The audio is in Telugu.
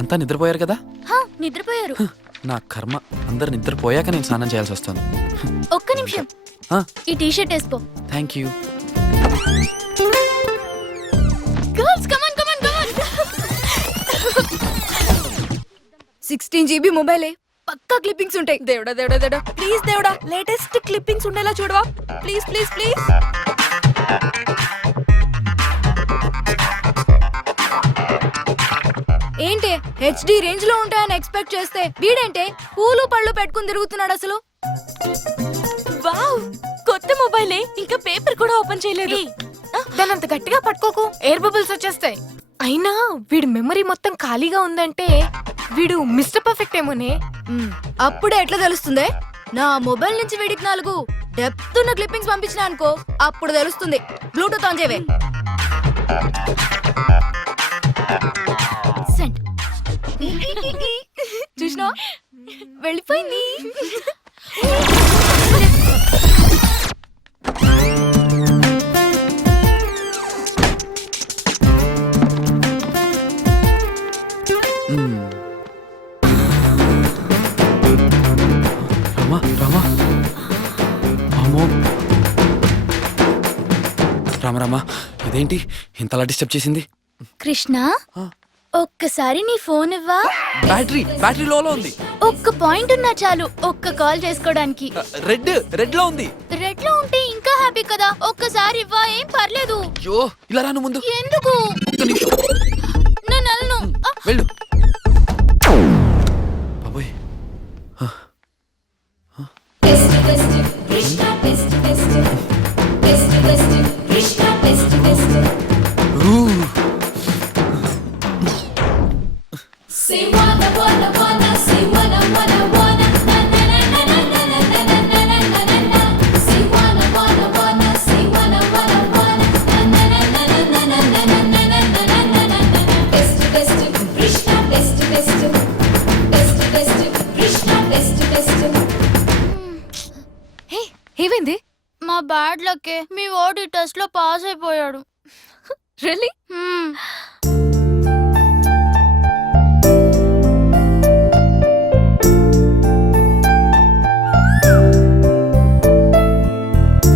అంతా నిద్రపోయారు కదా? నిద్రపోయారు. నా కర్మ, అందరు నిద్రపోయాక నేను స్నానం చేయాల్సి వస్తుంది. ఒక్క నిమిషం, ఈ టీషర్ట్ వేసుకో. Thank you. Girls come on come on come on. 16 GB మొబైలే, పక్కా క్లిప్పింగ్స్ ఉంటాయి. దేవుడా దేవుడా దేవుడా, ప్లీజ్ దేవుడా లేటెస్ట్ క్లిప్పింగ్స్ ఉండేలా చూడవా ప్లీజ్ ప్లీజ్ ప్లీజ్. ఏంటి HD రేంజ్ లో ఉంటాయని ఎక్స్పెక్ట్ చేస్తే వీడేంటే పూలు పళ్ళు పెట్టుకుని తిరుగుతున్నాడు అసలు. వావ్, కొత్త మొబైలే, ఇంకా పేపర్ కూడా ఓపెన్ చేయలేదు. దానంత గట్టిగా పట్టుకోకు, ఎయిర్ బబుల్స్ వచ్చేస్తాయి. అయినా వీడి మెమరీ మొత్తం ఖాళీగా ఉందంటే వీడు మిస్టర్ పర్ఫెక్ట్ ఏమోనే. అప్పుడే ఎట్లా తెలుస్తుంది? నా మొబైల్ నుంచి వీడికి 4 డెప్త్ ఉన్న క్లిప్పింగ్స్ పంపించిన అనుకో, అప్పుడు తెలుస్తుంది. బ్లూటూత్ ఆన్ చేయవే. చూసినా, వెళ్ళిపోయింది. రామా రామా, అమ్మో రామరామా, ఇదేంటి ఇంతలా డిస్టర్బ్ చేసింది? కృష్ణ, ఒక్కసారి నీ ఫోన్ ఇవ్వా. బ్యాటరీ లోలో ఉంది. ఒక్క పాయింట్ ఉన్నా చాలు ఒక్క కాల్ చేసుకోవడానికి. రెడ్ లో ఉంది. రెడ్ లో ఉంటే ఇంకా హ్యాపీ కదా. ఒక్కసారి ఇవ్వా, ఏం పర్లేదు. అయ్యో, ఇలా రాను ముందు. ఎందుకు? ఒక్క నిమిషం. నేను వెళ్ళను. వెళ్ళు. బాబోయ్, ఏమైంది? మా బ్యాడ్ లక్కే మీ వాడు ఈ టెస్ట్ లో పాస్ అయిపోయాడు. రియల్లీ?